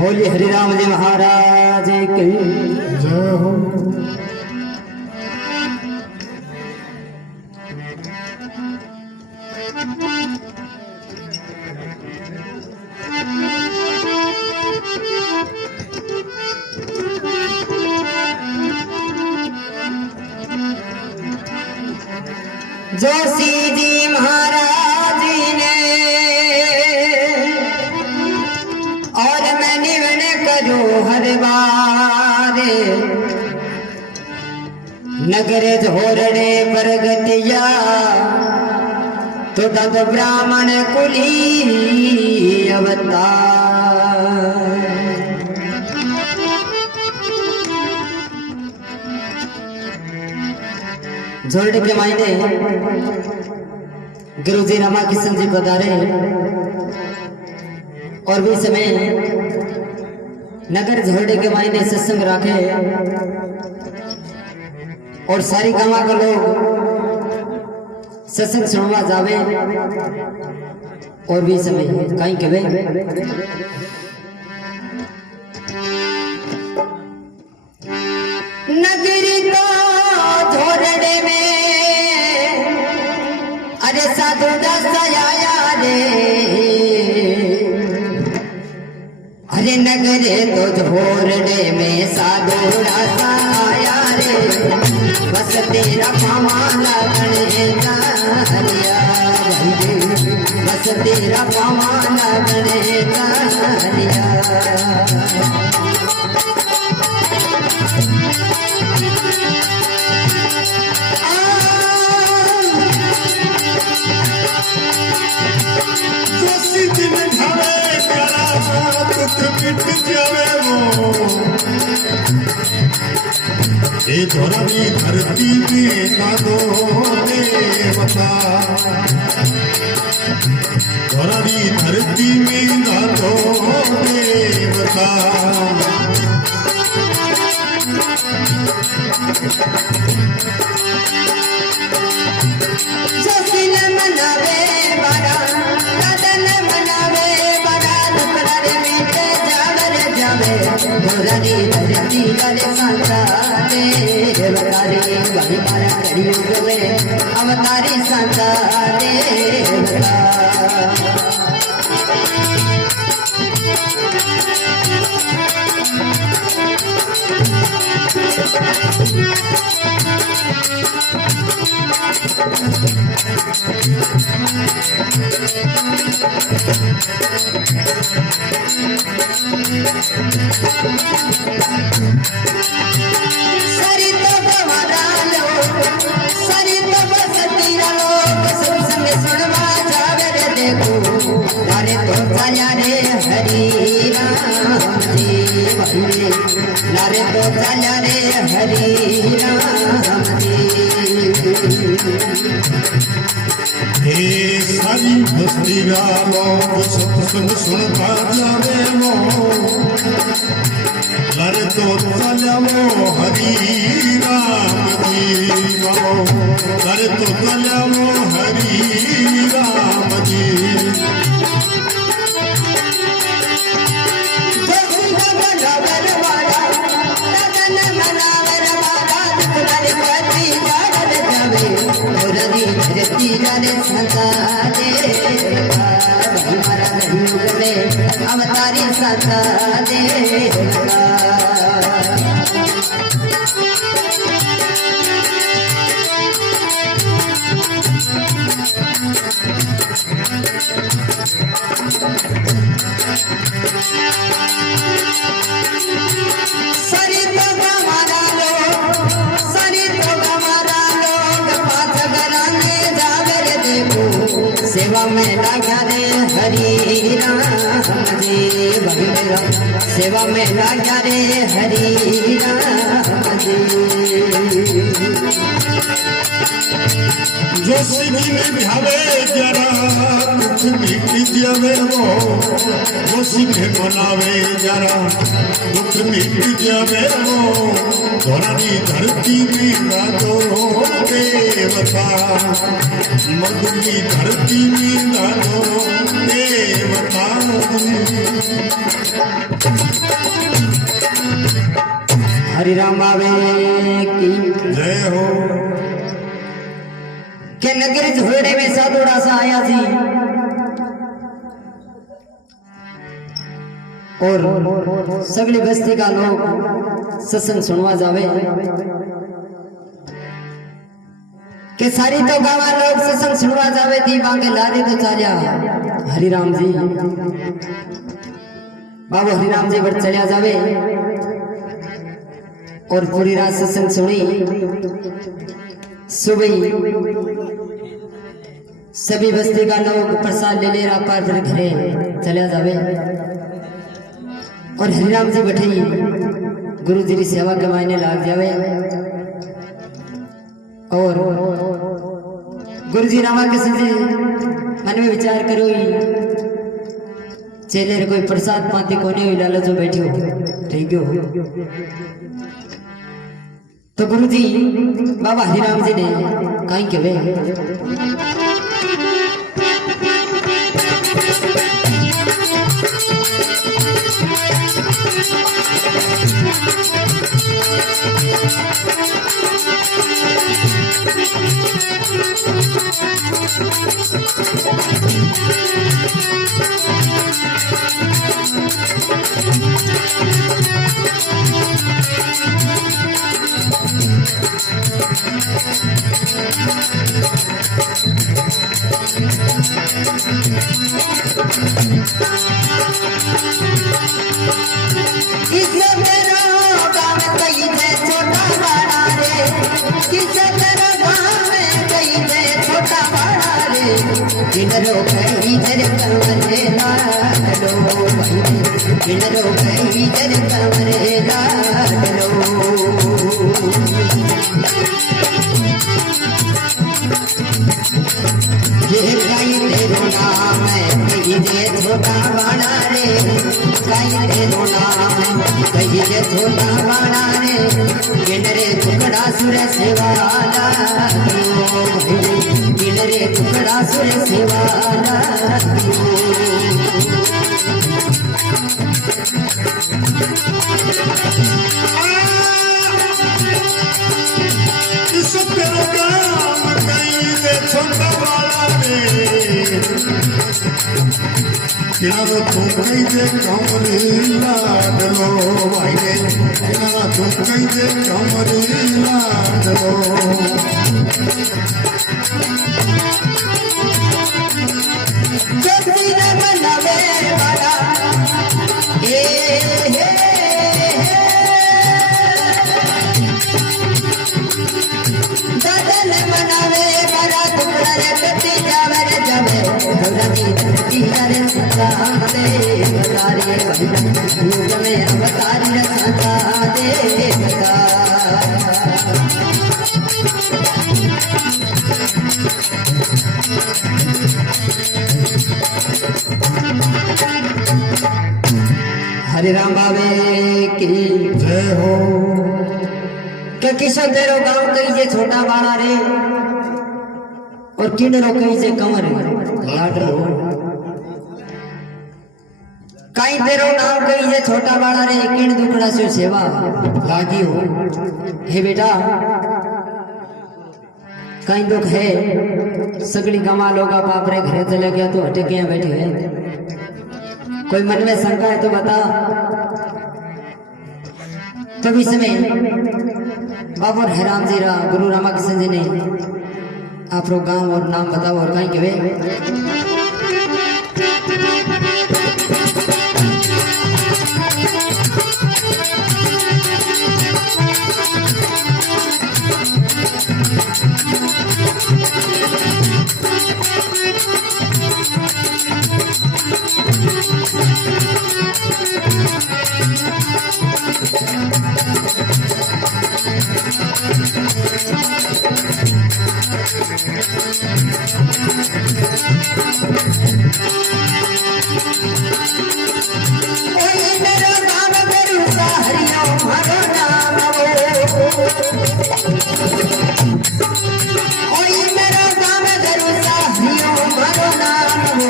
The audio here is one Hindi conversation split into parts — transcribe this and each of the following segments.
बोलिए हरिराम जी महाराज की जय हो। जोशी जी महाराज ने और मैं निवण करूं हर बार नगर झोरड़े प्रगतिया तो तद ब्राह्मण कुली अवतार। झोरड़े के मायने गुरुजी रमा किशन जी पधारे और भी समय नगर झोरड़े के मायने सत्संग रखे और सारी गांव के लोग सत्संग सुनवा जावे और भी समय कहीं कहे नगरी तो झोरड़े में अरे साधु दास आया रे अरे नगरे तो झोरड़े में साधु दास आया रे बस तेरा पावाना गणेशा हरिया बस तेरा पावाना गणेशा हरिया। ये धोरणी धरती में नादो देवता धोरणी धरती में नादो देवता जोशीन मनावे बड़ा कदन मनावे बड़ा दुखड़े मिटे जावर जावे धोरणी धरती करे संता देवतारी भाई मारा करियुग में अवतारी संता देवता। सरित गवारा लो सरित बसतीरा लोग सत्संग सुनवा जागर देखो तारे तो चला रे हरि राम जी नारे तो चला रे हरि राम जी। हे सारी बस्ती लोग सत्संग सुनता जावे वो लरे तो चलो हरि राम जी लरे तो चलो हरि राम जी। अवतारी संता देवता। सेवा में लगा रे हरि राम जी सेवा में लगा रे हरि राम जी। जो सिखने भावे जरा दुख मिट जावे वो जो सिखे बनावे जरा दुख मिट जावे वो धरनी धरती में गादो देवता मधुरी धरती में गादो देवता हरि राम बाबे की जय हो के नगर झोड़े में साधुड़ा सा आया जी और सगली बस्ती का लोग सत्संग सुनवा जावे के सारी तो गावा लोग सत्संग सुनवा जावे थी बांके लारे तो चालिया हरिराम जी बाबू हरिराम जी पर चलिया जावे और पूरी रात सत्संग सुनी सुबह सभी बस्ती का लोग प्रसाद ले ले पार फिर घरे चले जावे और हरिराम जी बैठे गुरु जी की सेवा के मायने लाग जावे और गुरु जी रामा कृष्ण जी मन में विचार करो चेले कोई प्रसाद पाती कोने हुई लालो जो बैठे हो ठीक हो तो गुरु जी बाबा हरिराम जी ने कहीं के वे किनरो कहीं जर कमरे लाडलो किनरो कहीं जर कमरे लाडलो ये कहीं तेरो नाम है कहीं जे छोटा बड़ा रे कहीं तेरो नाम कहीं जे छोटा बड़ा रे किनरे टुकड़ा सुर सेवाला किनरे टुकड़ा सुर सेवाला तेरो काम कहीं दे छोटा वाला रे किनारो तुम कहीं दे कमरे लाडलो भाई रे किनारा तुम कहीं दे कमरे लाडलो जल्दी न मनावे वाला हे हे दादल मनावे वाला टुकड़ा रे कटी जावे रे जावे रवि धरती रे सदा दे बतारे युग में अवतार रे सदा दे बता हरि राम बाबे की जय हो क्या किशो तेरो गांव कहीं जे छोटा बाड़ा रे और किन्नरो कहीं जे कंवर लाडलो कहीं तेरो नाम कहीं जे छोटा बाड़ा रे किन दुखड़ा से सेवा लागी हो हे बेटा कहीं दुख है सगली गवा लोग आप अपने घरे चले गया तो हटे के बैठे हैं कोई मन में शंका है तो बता तभी समय बाबू हरिराम जी रा गुरु रामाकृष्ण जी ने आप लोग गांव और नाम बताओ और कहीं के वे मेरो नाम गरुसा हरियो मारो नाम मेरो नाम गरुसा हरियो मारो नाम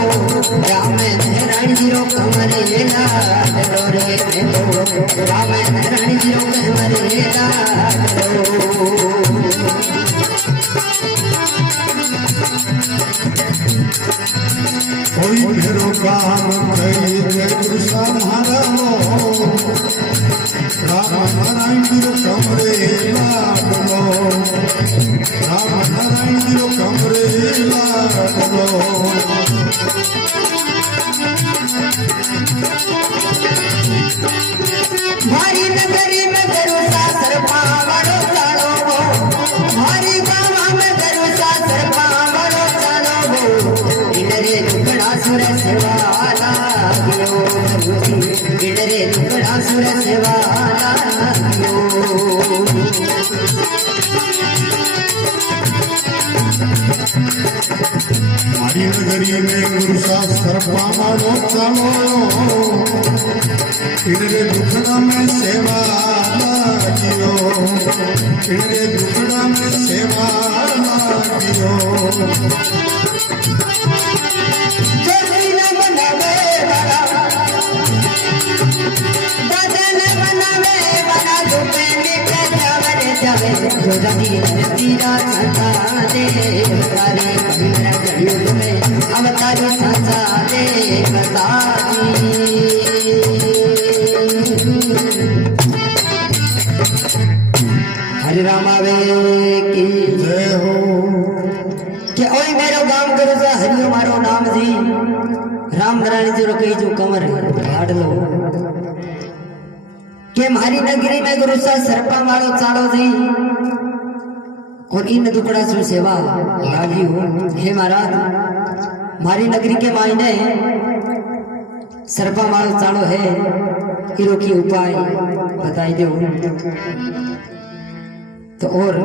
राम धरण जीरो कमरे लाडो रे राम धरण जीरो कमरे लाडो कोई मेरो काम कई जे कृष्ण महारामो राम नारायण जीरो कमरे लाडलो राम नारायण जीरो कमरे लाडलो मारी नगरी में गरुसा सरपा वालो चालो मारी गावा में गरुसा सरपा वालो चालो इनरे दुखड़ा सुर सेवा लागियो इनरे दुखड़ा सुर सेवा लागियो मारी नगरी में गुरुसा सर्पा मारो चालो इनरे दुखड़ा में सेवा लागियो इनरे दुखड़ा में सेवा लागियो अवतारी संसा दे हरे राम आवे की जय हो के ओए मेरो गांव गरुसा हरियो मारो नाम जी राम नारायण जी रोके जो कमर हाड़ लो के मारी नगरी में गुरुसा सरपा मारो चालो जी और इन दुकड़ा सु सेवा लागी हो हे महाराज मारी नगरी के मायने सरपा मारो चालो है इरो की उपाय बताई दो तो और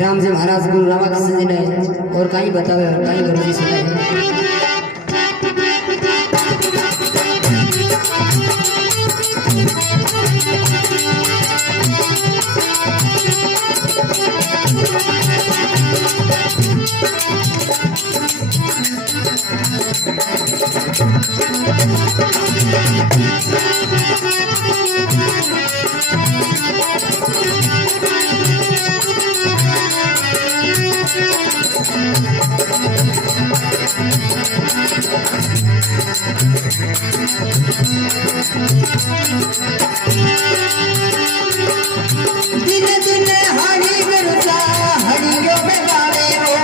राम जी महाराज गुरु रामकृष्ण जी ने और कहीं बतावे और कहीं गुरु जी सुनाए दिन दिन हरि गुरुसा हरियो में गावे हो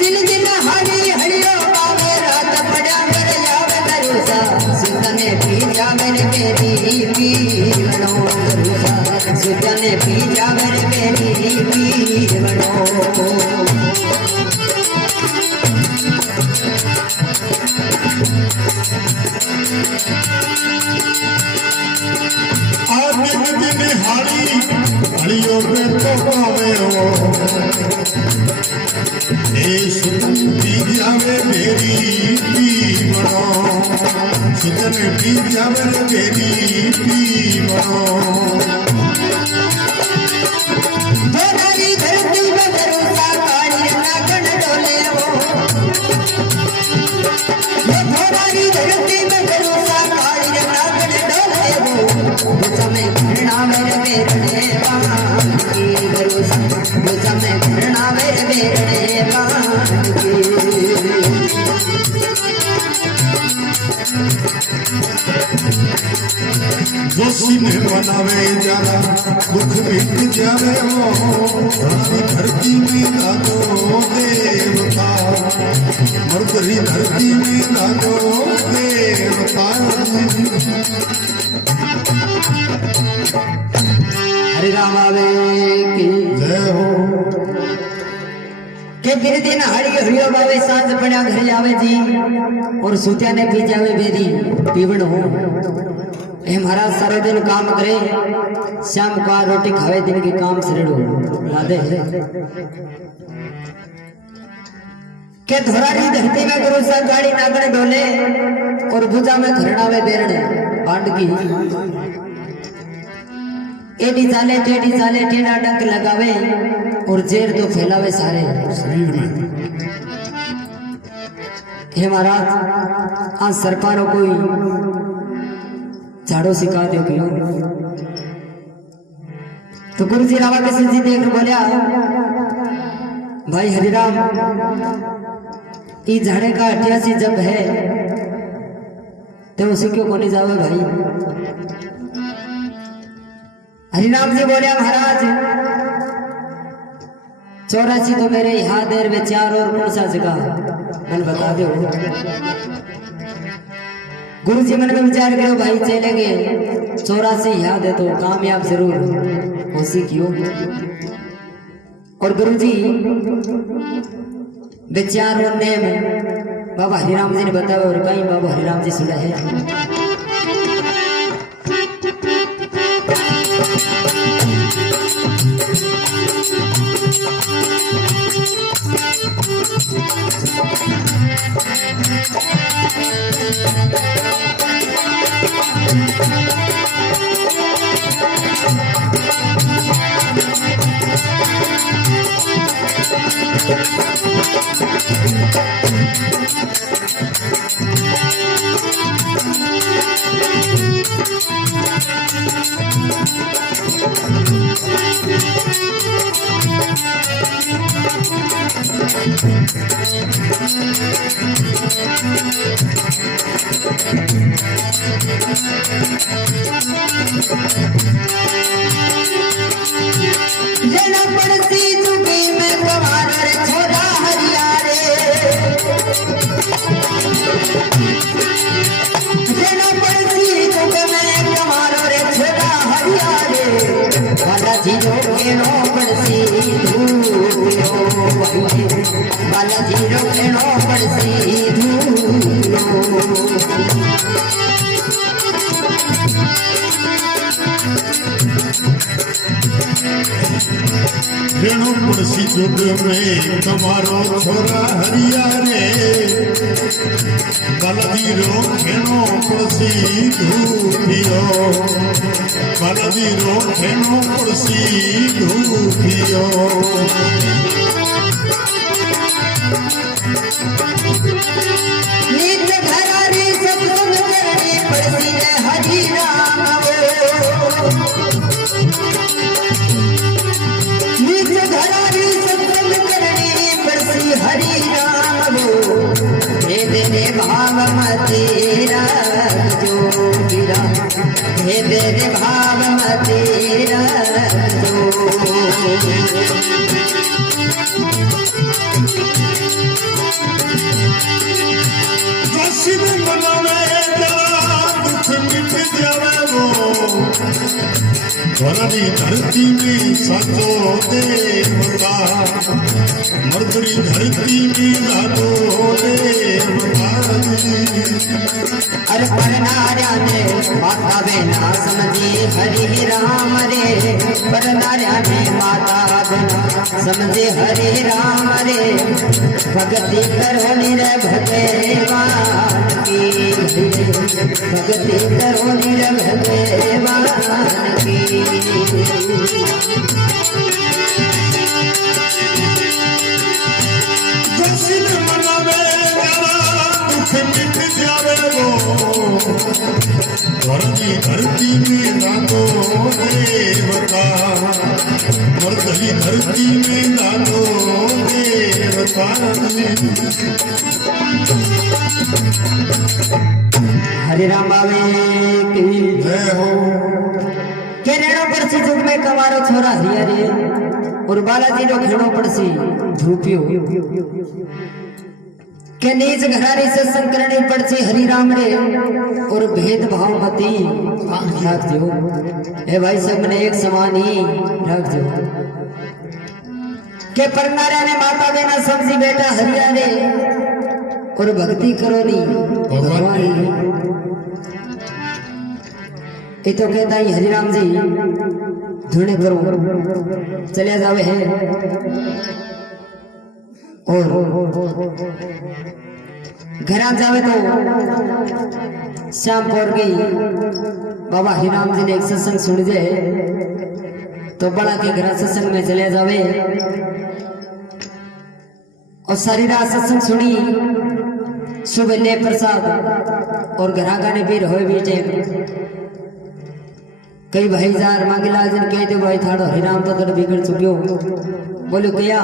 दिन दिन हरि हरियो गावे रात पड़ा कर जावे गुरुसा सुतने पी जावे मेरी पीवनो गुरुसा सुतने पी जावे मेरी पीवनो हारी हरियो पे तो पावे हो सुतन पी जावे मेरी पीवनो सुतन पी जावे मेरी पीवनो धरती धरती में भरोसा काढ़ी ना कण डोले हो धरती धरती में भरोसा काढ़ी ना कण डोले हो समय घृणा मेरे बेरने बांकी भरोसा समय घृणा मेरे बेरने बांकी जोशी में बनावे जाना दुख मिट जावे हो धरती में दादो देवता मरकरी धरती में दादो देवता हरे राम आवे की जय हो के दिन दिन हरि हरियो बावे सांझ पड़ा घर आवे जी और सुत्या ने पी जावे बेरी पीवण हो ए महाराज सारा दिन काम करे, शाम को आ रोटी खावे, दिन की काम से रेड़ो राधे के धोरारी धरती में गुरु सा गाड़ी नागड़े डोले और भुजा में घरणावे बेरणे पांड की एडी चाले टेढ़ा डंक लगावे और जेर तो फैलावे सारे शरीर में। हे महाराज आज सरकारों कोई झाड़ो सिखा दो क्यों। तो गुरु जी रावा कृष्ण जी देख बोलिया भाई हरिराम ये झाड़े का 88 जब है तो उसी क्यों कोनी जावे भाई। हरिराम जी बोलिया महाराज 84 तो मेरे यहाँ देर में 4 और कौन सा जगह मैंने बता दो। गुरु जी मन में विचार करो भाई चलेंगे 84 याद है तो कामयाब जरूर उसी क्यों। और गुरु जी विचार और नेम बाबा हरिराम जी ने बताया और कहीं बाबा हरिराम जी सुना है। लेना पड़ती चुकी में कमार छोड़ा हरिया रे, लेना पड़ती चुकी में कमार रे छोड़ा हरिया रे, वाला जीरो के नो पड़सी धूलो, वाला जीरो के नो पड़सी धूलो। भेणो पड़सी जुग में तुम्हारो छोरा हरिया रे, बलदीरो भेणो पड़सी धूपियो, बलदीरो भेणो पड़सी धूपियो। नीत घरारी सत्संग करनी पड़सी ने हरि राम वो, नीत घरारी सत्संग करनी पड़सी हरि राम वो, हे तेरे भाव मतेरा जो गिरा, हे तेरे भाव मतेरा जो। जसिन मनवे दुख मिट जावे वो, वरनी धरती में सचो देवता, मर्दरी धरती में लालो देवता। अरे परनार्या ने माता बिना समझी हरि राम रे, परनार्या ने माता बिना समझे हरि राम रे, भक्ति करो निर भगवान की, भक्ति करो निर भगवान की। जसिन मनवे दुख मिट जावे वो, वरनी धरती में लालो देवता, मर्दरी धरती में लालो देवता। हरि राम बाबे की जय हो। के रेणो पड़सी जुग में कमारो छोरा हरिया रे, और बालाजी नो खेड़ो पड़सी धूपियो, के नीच घरारी से संकरणी पड़सी हरि राम रे, और भेदभाव मती रख दो। हे भाई सब ने एक समान ही रख दो। के परनार्या ने माता बिना समझी बेटा हरिया रे, और भक्ति करो नी भगवान। ये तो कहता ही हरिराम जी धुने करो चले जावे है और घर जावे तो शाम पौर गई बाबा हरिराम जी ने एक सत्संग सुन जे तो बड़ा के घर सत्संग में चले जावे और सारी रात सत्संग सुनी सुबह ले प्रसाद और घर गाने भी रहो भी टाइम कई भाई जार मांगेला जन कह दे भाई थाड़ो हरिराम तो कर बिगड़ चुकियो बोलो क्या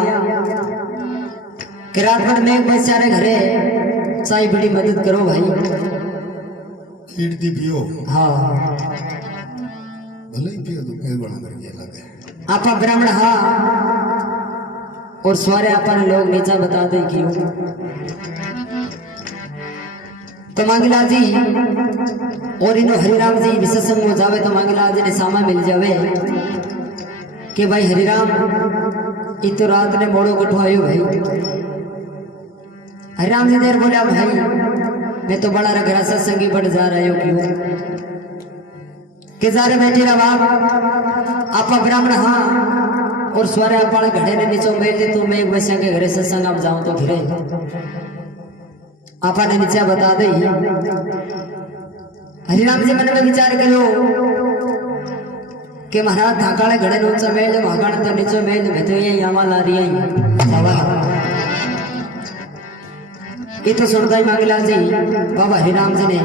कि रात भर में बेचारे घरे चाय बड़ी मदद करो भाई कीर्ति पियो हाँ भले ही पियो तो कई बड़ा करके लगे आपा ब्राह्मण हाँ और स्वारे अपन लोग नीचा बता दे क्यों तो मांगीलाल जी और इनो हरिराम जी विशेषण हो जावे तो मांगीलाल जी ने सामा मिल जावे कि भाई हरिराम इतो रात ने मोड़ो कठो आयो भाई हरिराम जी देर बोला भाई मैं तो बड़ा रगरा सत्संगी बढ़ जा रहा हूँ क्यों कि जारे बैठे रहा बाप आपा ब्राह्मण हाँ और स्वारे अपने घड़े ने नीचो मेल दे तो मैं एक बच्चा के घरे सत्संग आप जाऊं तो फिरे आपा ने नीचे बता दे हरिराम जी मन में विचार करो कि महाराज धाकाड़े घड़े नीचे मेल महाकाड़ तो नीचो मेल मैं तो ये यामा ला रही है ये तो सुनता ही मांगीलाल जी बाबा हरिराम जी ने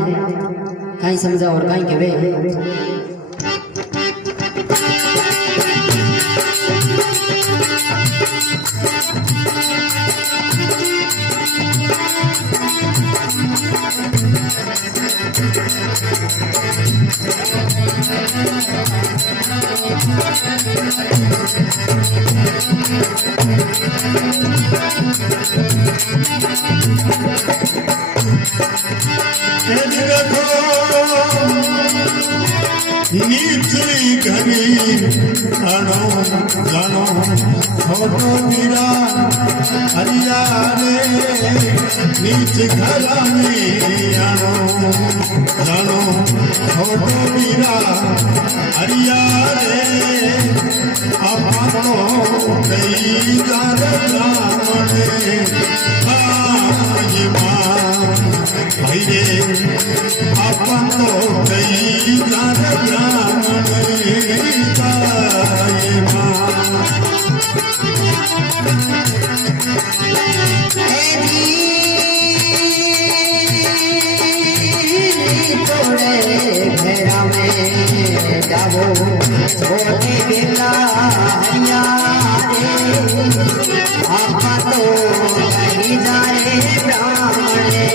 कहीं समझा और कहीं के वे नीचली घड़ी अणो जानो छोटो मीरा हरिया रे नीच घरानी अणो जानो छोटो मीरा हरिया रे अपनो कई दार ब्राह्मणे आई मां भाई रे अपन तो कई दार ब्राह्मणे आई मां घेरा में जाओ छोटे गिरला हरिया रे आपा तो कहीं जाए ब्राह्मणे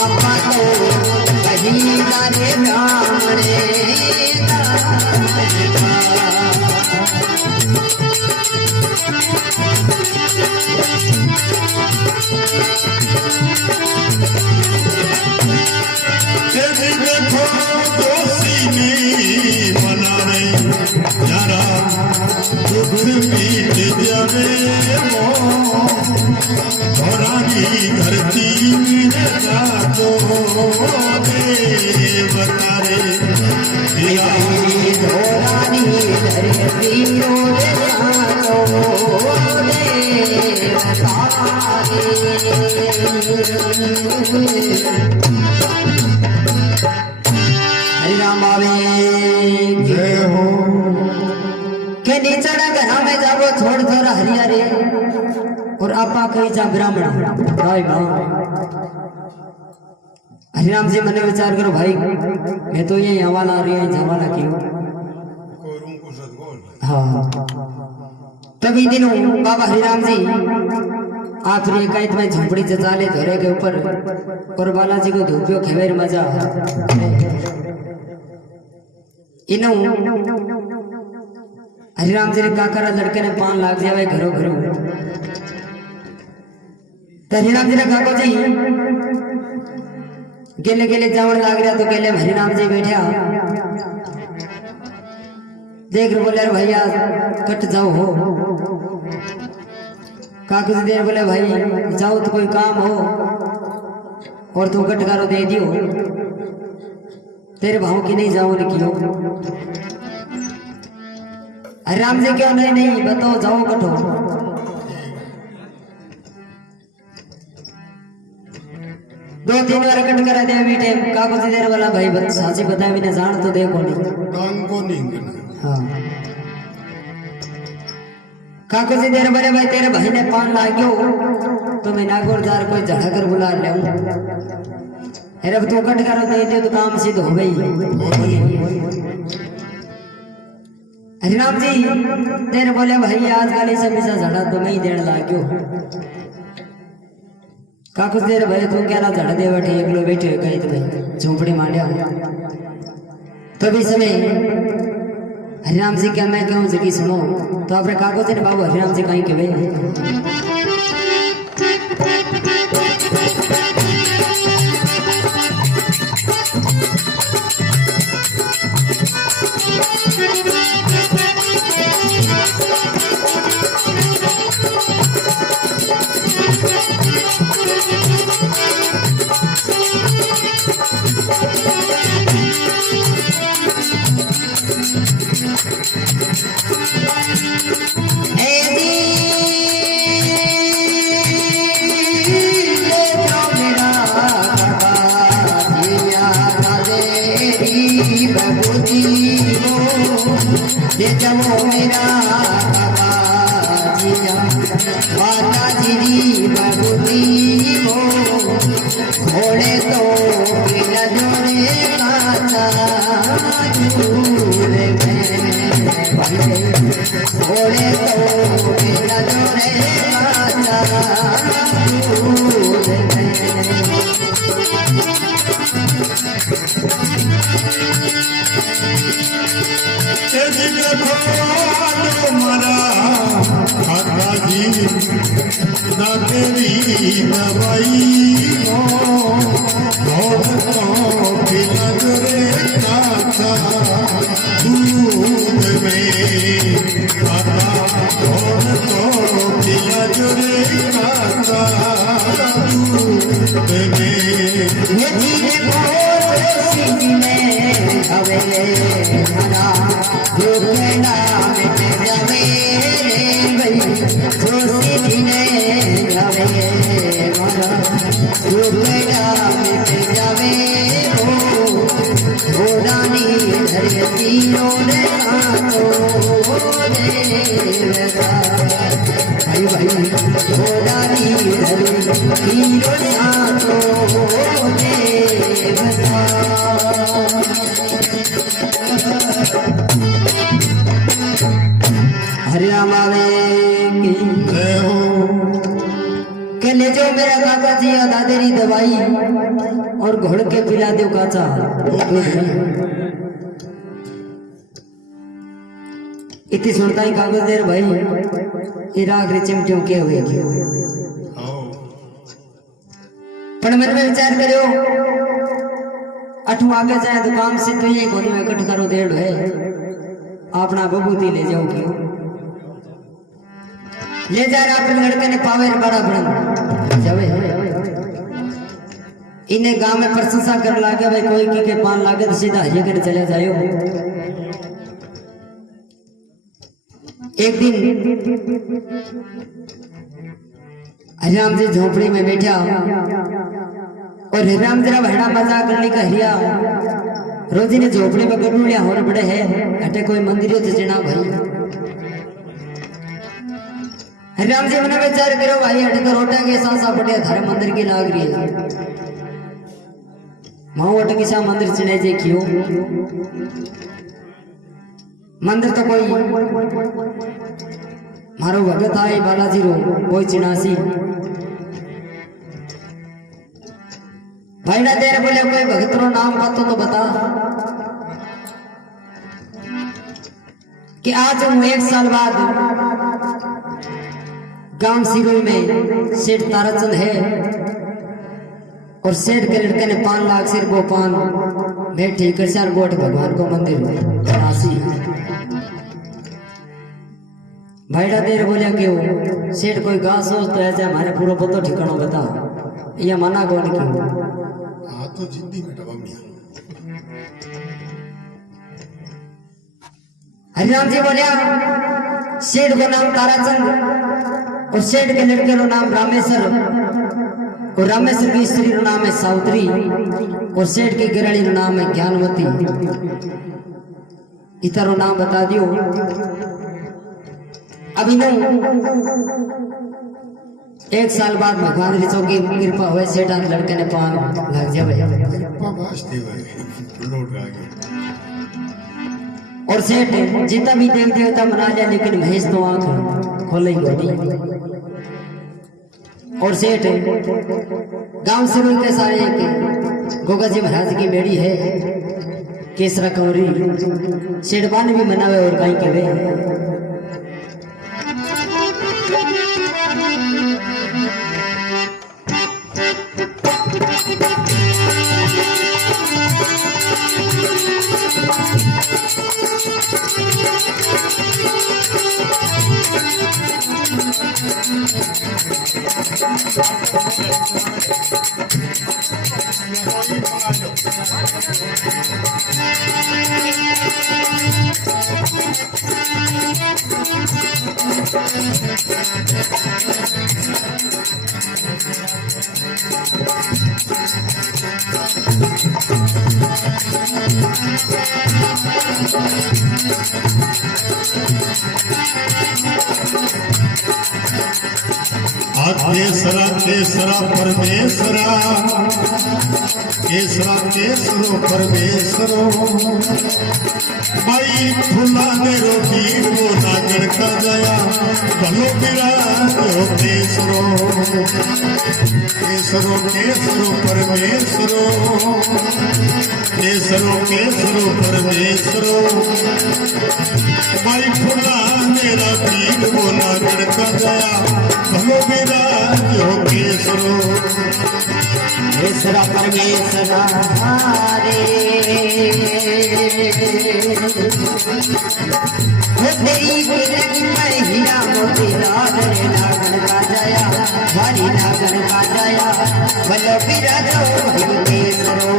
आपा तो कहीं जाए ब्राह्मणे देखो दोषी ने बना नहीं यारा दुख पीट जावे धरानी धरती में जातो देवता रे धरानी धरती में जातो हरिराम बाबे जय हो के नीचड़ा घरा में जाबो छोड़ छोड़ हरिया रे और आपा कही जा ब्राह्मण भाई हरिराम जी मैंने विचार करो भाई मैं तो ये हवाला आ रही है जवाला क्यों हाँ तभी दिनों बाबा हरिराम जी आप एकांत में झोपड़ी जचाले धोरे के ऊपर और बालाजी को धूपियो खेवेर मजा इनो हरिराम जी ने काकरा लड़के ने 5 लाख जावे घरों घरों तो हरिराम जी ने काको जी गेले गेले जावण लाग रहा तो गेले हरिराम जी बैठा देख रहे बोले भैया कट जाओ हो काकू जी देर बोले भाई जाओ तो कोई काम हो और तू कटकारो दे दियो तेरे भाव की नहीं जाओ ने क्यों। अरे राम जी क्यों नहीं नहीं बताओ जाओ कटो। दो तीन बार कट करा दे अभी टाइम कागज देर वाला भाई बत साची बताया भी ना जान तो देखो नहीं काम को नहीं हाँ कागज देर वाले भाई तेरे भाई ने पान लाग्यो तो मैं नागौरदार कोई झड़ा कर बुला ले अरे अब तू कट करो दे दे तो काम सिद्ध हो गई। अरे राम जी तेरे बोले भाई आज गाली से मिसा झड़ा तो मैं ही देने लाग्यो का कुछ देर भाई तू क्या ना झड़ दे बैठे एकलो बैठे कहीं तुम्हें झोंपड़ी मांडिया तो भी समय हरिराम जी क्या मैं कहूँ जी सुनो तो आपने कागज ने बाबू हरिराम जी कहीं के जमो मेरा माता जी बबूती हो घोड़े तो बिना जोड़े काता झूले में घोड़े तो बिना जोड़े काता झूले में मरा काका जी ना तेरी दवाई हो नजरे काका दूध में काका नजरे काका दूध में हवेले धना दुर्गना मिट जावे रे भाई जोशी ने हवेले धना दुर्गना मिट जावे हो घोड़ानी धरती रोने आतो देवता भाई भाई घोड़ानी धरती रोने आतो देवता हरिराम आवे के ले जो मेरा काका जी अदा तेरी दवाई और घोड़ के पिला दो काचा इतनी सुनता ही कागज देर भाई इराक रे चिमटियों के हुए पर मन में विचार करो अठू आगे जाए तो काम से तो ये कोनी में इकट्ठ करो देड़ है अपना बबूती ले जाओ क्यों ले जा रहा अपने लड़के ने पावे बड़ा बड़ा जावे इन्हें गांव में प्रशंसा कर लागे भाई कोई की के पान लागे तो सीधा ये कर चले जायो। एक दिन हरिराम जी झोपड़ी में बैठा और हरिराम जरा भैड़ा मजा करने का हिया रोजी ने झोपड़ी में गड़ू लिया और बड़े है अटे कोई मंदिर हो तो जना भाई हरिराम जी मैंने विचार करो भाई अटे तो रोटा के सांसा पटे थारे मंदिर की लाग रही है माओ अटे किसा मंदिर चढ़े जे क्यों मंदिर तो कोई मारो भगत आए बालाजी रो कोई चिनासी भाई ना तेरे बोले कोई भगत रो नाम पतो तो बता कि आज हम 1 साल बाद गांव सिरोई में सेठ ताराचंद है और सेठ के लड़के ने 5 लाख सिर को पान बैठे करचार गोट भगवान को मंदिर में राशि भाईड़ा देर बोलिया क्यों सेठ कोई गा सोच तो ऐसे हमारे पूरा पतो ठिकाना बता ये मना कौन क्यों हाँ तो जिंदी बेटा बमिया हरिराम जी बोलिया सेठ का नाम ताराचंद और सेठ के लड़के का नाम रामेश्वर और रामेश्वर की स्त्री का नाम है सावित्री और सेठ की गिरणी का नाम है ज्ञानवती। इतारो नाम बता दियो अभी नहीं। एक साल बाद भगवान ऋषो की कृपा हुए सेठा लड़के ने पान लग जावे और सेठ जितना भी देव देवता मना लिया लेकिन महेश तो आंख खोले ही गोदी। और सेठ गांव से मिलकर सारे गोगा जी महाराज की बेड़ी है केसरा कौरी सेठ बान भी मनावे और कहीं के वे केसरा केसरा परमेश्वरा केसरा केसरो परमेश्वरो भाई फुला मेरो वीर वो नागण का जया भलो विराजो केसरो केसरो केसरो परमेश्वरो केसरो केसरो परमेश्वरो भाई फुला मेरा वीर वो नागण का जया भलो विराजो केसरो केसरा परमेश्वरा रे तेरी किरण में हीरा मोती लाल रे नागन का जया भारी नागन का जया भलो विराजो केसरो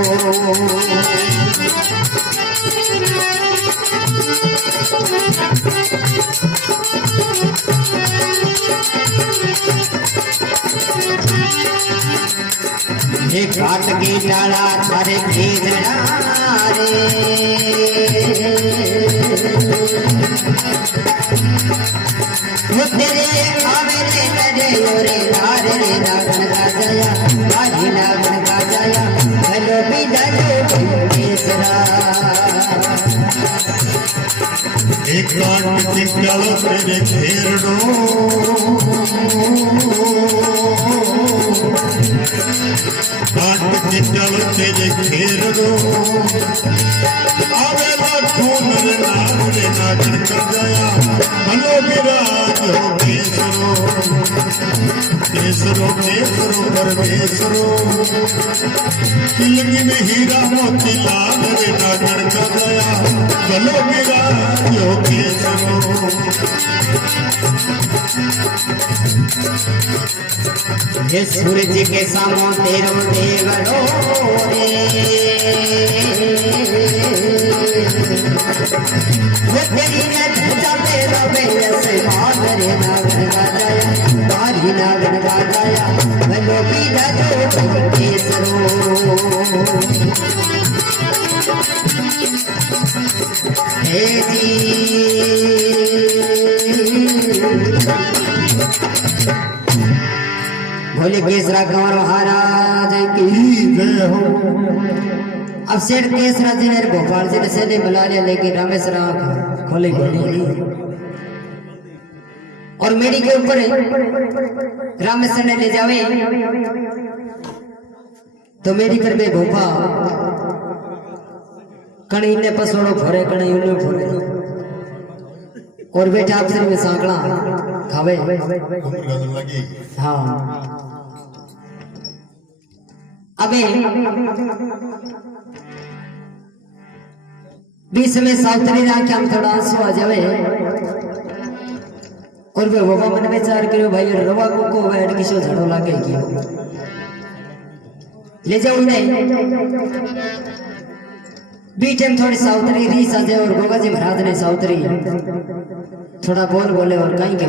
घाट की डाला थारे घेरना रे वो तेरे आवे रे तेरे ओरे नार रे नागन का जया भारी नागन का जया भलो विराजो केसरा एक घाट की डाला तेरे घेरनो घाट की डाला तेरे घेरनो आवेला खून रे नागन का जया भलो विराजो केसरो केसरो केसरो परमेश्वरो तिलकी में हीरा मोती लाल रे नागन का जया भलो विराजो केसरो हे सूरज के सामो तेरो देवरो रे वो तेरी नजर तेरा बेलस मादरे नागन का जया भारी नागन का जया भलो विराजो केसरो हे जी बोले केसरा कंवर महाराज की जय हो। अब सेठ केसरा जी ने भोपाल से नशे बुला लिया लेकिन रामेश्वर आंख खोले और मेरी के ऊपर रामेश्वर ने ले जावे तो मेरी कर में भोपा कणी ने पसोड़ो भरे कणी उन्हें भरे और बेटा अफसर में सांकड़ा खावे हाँ अबे बीच में सावतरी राख हम थोड़ा आंसू आ जावे और वे बाबा मन विचार करो भाई रवा को बैठ किसो झड़ो लागे की ले जाओ नहीं बीच में थोड़ी साउतरी री सजे और गोगा जी महाराज ने साउतरी थोड़ा बोल बोले और कहीं के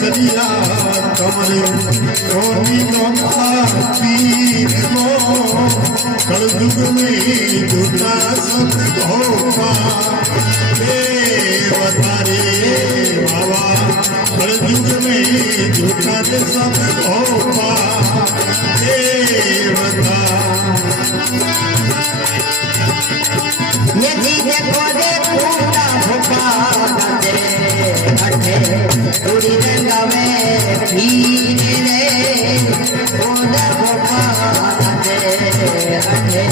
सरिया कमरे कोनी कल युग में झूठा सब होगा बतारे बाबा कल युग में झूठा सब होगा बता ये चीजें को दे पूरा भोपा दे अठे पूरी रंगावे खीरे रे पूरा भोपा दे अठे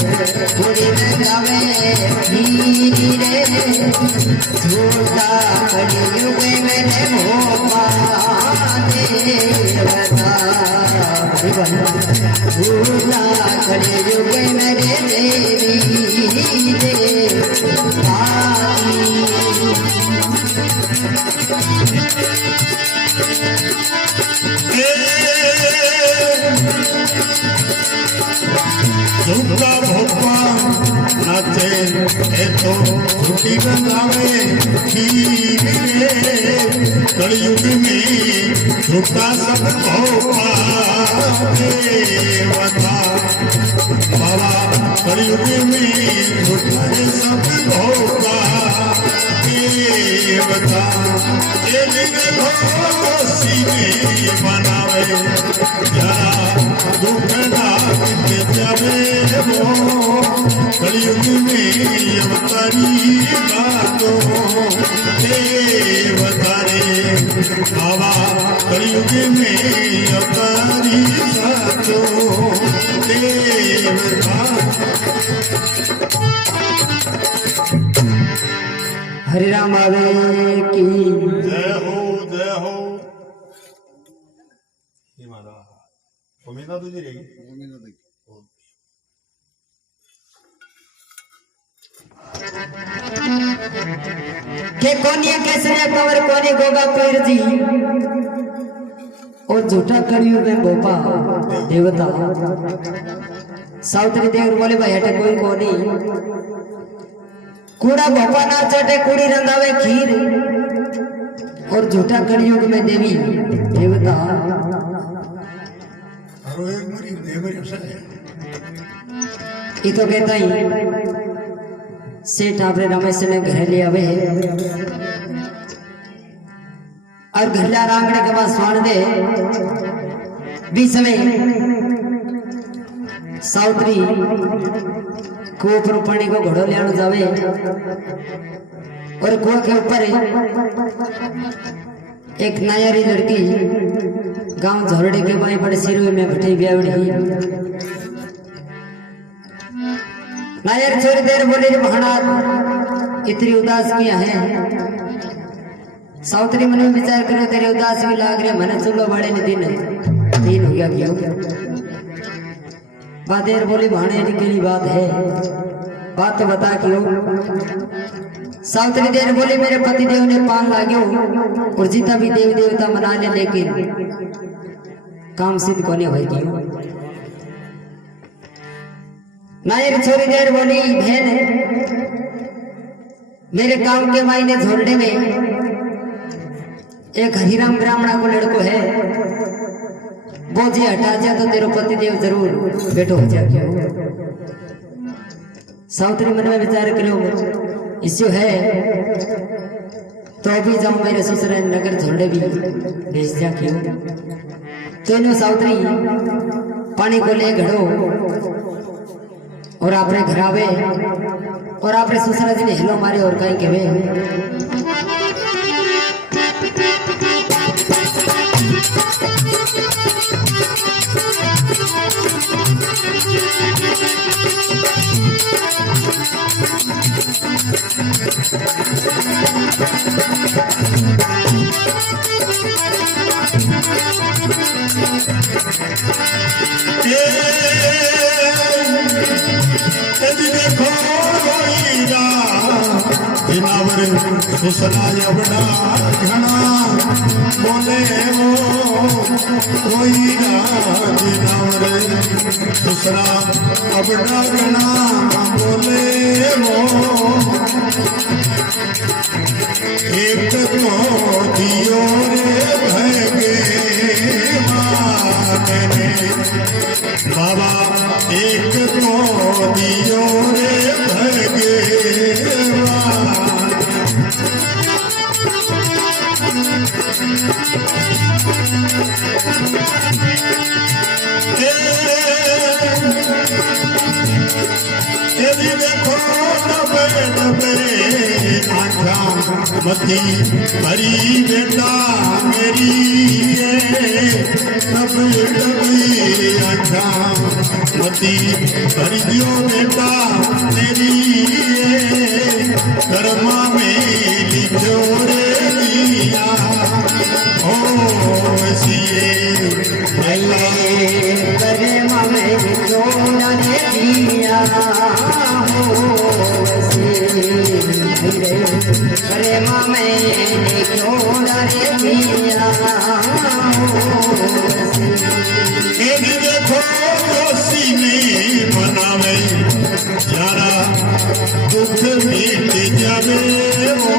पूरी रंगावे खीरे रे झूठा कलयुग मेरे भोपा दे बता झूठा कलयुग मेरे देवी दे झूठा भोपा नाचे ए तो झूठी बनावे खीरे कलयुग में झूठा सब भोपा बता बाबा कलयुग में झूठा सब भोपा बता सीने बनावे जरा दुख जावे वो कलयुग में अवतारी बातों बतारे बाबा कलयुग में अवतारी बातों बता हरे राम आवे की जय हो महाराज तुझी रहेगी के कोनी कैसे कवर कोनी गोगा पीर जी और झूठा कलयुग में भोपा देवता साउतरी देव बोले भाई हटे कोई कोनी कूड़ा भोपा ना चटे कूड़ी रंगावे खीर और झूठा कलयुग में देवी देवता ये तो कहता ही सेठ आपरे रमेश ने घर ले आवे और घरला रांगड़े के पास स्वान दे बीच में साउतरी कुओं पर पानी को घोड़ो ले जावे और कुआं के ऊपर एक नायारी लड़की गांव झोरड़े के बाई बड़े सिरों में भटी ब्यावड़ी नायर थोड़ी देर बोले महाराज इतनी उदास किया है साउतरी मन में विचार करो तेरे उदास भी लाग रहे मने चुल्लो बड़े ने दिन हो गया क्यों बातेर बोली भाने निकली बात है बात तो बता क्यों साउतरी देर बोली मेरे पति देव ने पान लाग्यो और जीता भी देवी देवता मना ले लेकिन काम सिद्ध कोने भाई की नायर छोरी देर बोली बहन मेरे काम के मायने झोरने में एक हरिराम ब्राह्मणा को लड़को है वो जी हटा जा तो तेरो पतिदेव जरूर बैठो हो जाए साउथरी मन में विचार करो इश्यू है तो अभी जाऊं मेरे ससुर नगर झोरने भी भेज दिया क्यों तो इन्हों साउथरी पानी को ले घड़ो और आपने घर आवे और आपने ससुरा जी ने हेलो मारे और कहीं के सुसराय बड़ा घना बोले वो कोई राजनावर सुसरा बड़ा घना बोले वो एक तो दियो रे भगे माने बाबा एक तो दियो रे भगे मती भरी बेटा मेरी सब डबी आखा मती भरी दियो बेटा मेरी कर्मा में लिखो रे दिया ओ सिए कर्मा में लिखो रे दिया अरे मामे क्यों डरे दिया देखो सीने मनावे यारा दुख मिट जावे वो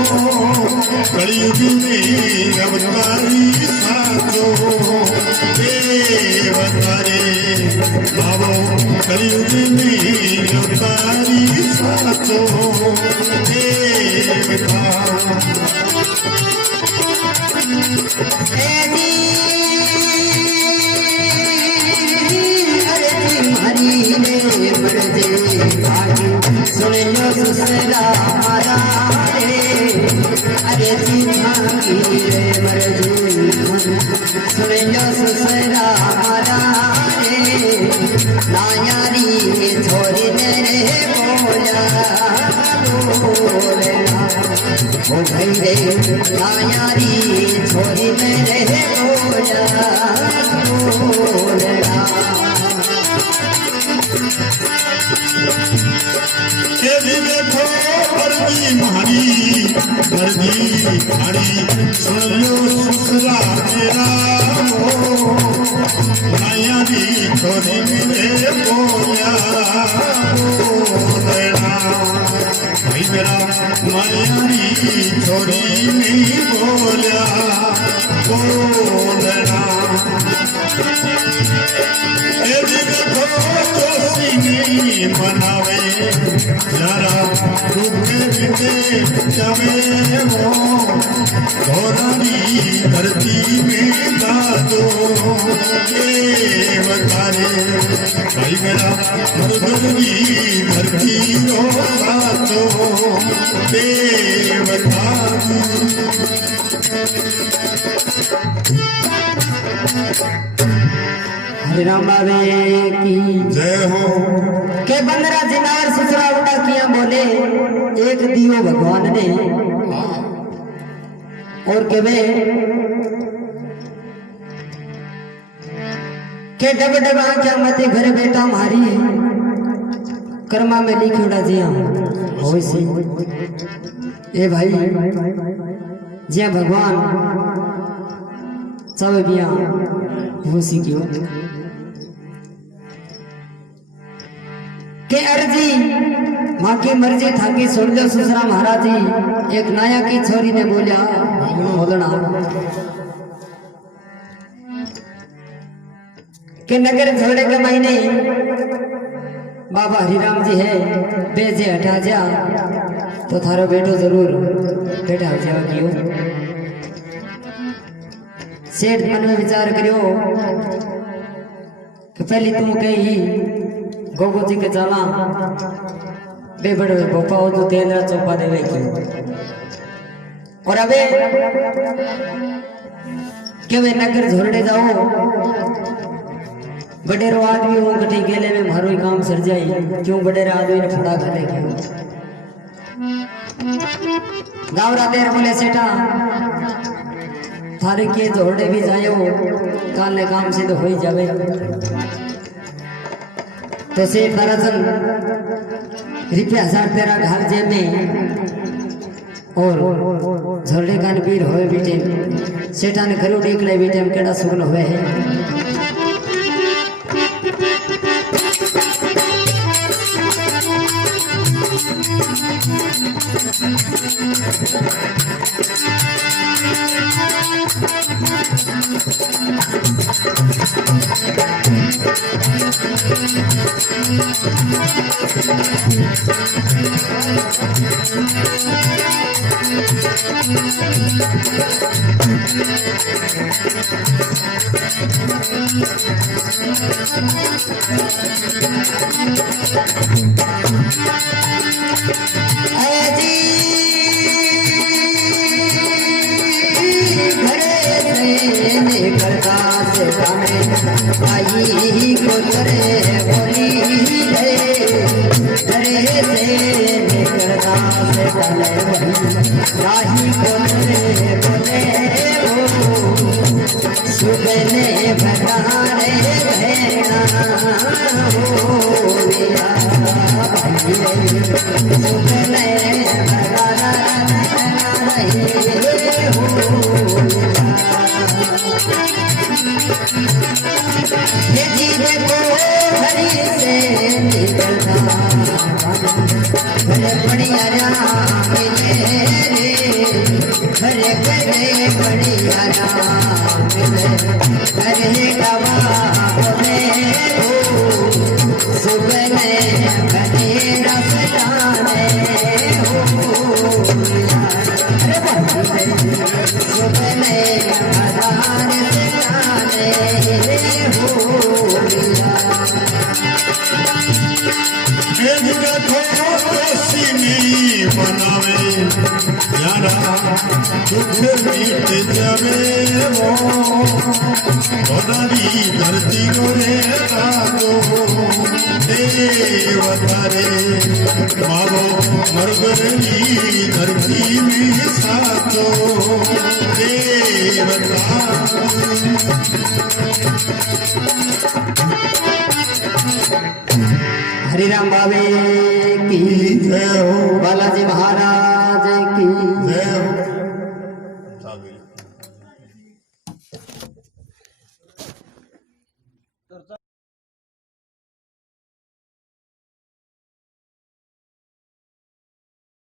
कलयुग में अवतारी साचो देवतारे बाबो कलयुग में अवतारी साचो देवता सुन लो ससुरा हमारा रे अरे जी रे मरजी सुन लो ससुरा हमारा रे नायारी छोरी तेरे बोला ओ भाई रे नायारी छोरी तेरे बोला देखो वर्दी मारी वर्दी मारी सुन लो ससुरा तेरा माया दी छोरी मेरे बोया बोलना भाई मेरा माया दी छोरी नहीं बोला बोलना देखो सीने मनावे जरा दुख बिते जावे वो धोरानी धरती में दादो बतारे भाई मेरा मरुदनी धरती रो सातो देवतारी हरे राम बाबे की जय हो के बंदरा जिनार ससुरा उठा किया बोले एक दियो भगवान ने और के वे के डब डब आंखा मते घर बेटा मारी कर्मा में लिखोड़ा जिया होई सी ए भाई जिया भगवान सब बिया હું શીખ્યો કે અરજી माँ की मर्जी था कि छोड़ दो ससुरा महाराजी। एक नाया की छोरी ने बोलिया बोलना कि नगर छोड़े के महीने बाबा हरिराम जी है बेजे हटा जा तो थारो बेटो जरूर बेटा जा क्यों। सेठ मन में विचार करियो कि पहली तुम कही गोगो जी के चला बे बड़े पप्पा हो तो तेरा चौपा देवे क्यों। और अबे क्यों वे नगर झोरडे जाओ बड़ेरो आदमी हो कटी गेले में मारो ही काम सर जाई क्यों बड़ेरा आदमी ने फड़ा करे क्यों। गावरा देर बोले सेठा थारे के झोरडे भी जायो काल ने काम से तो हो ही जावे। तो सेठ दरअसल रुपया 1000 तेरा ढाल जेब में और झोरडे का वीर होए बेटे सेठा ने खरो देख ले बेटे हम केड़ा सुगन होए है। करता से आई को करे बोली रे करे से करता से राही को करे बोले ओ सुगने भटारे भेना हो सुगने भटारे हो ये जीवे को हरी से निकलता भले बढ़िया राम रे भले करे बढ़िया राम रे करे गवा बोले हो सुबने भले रसदाने हो सुबने भदाने बनावे यारा दुख मीट जावे वो गोदारी धरती को रे रातो देवतारे मावो मरगरनी धरती में सातो देवता। हरिराम बाबे की जय हो, बालाजी महाराज की जय हो।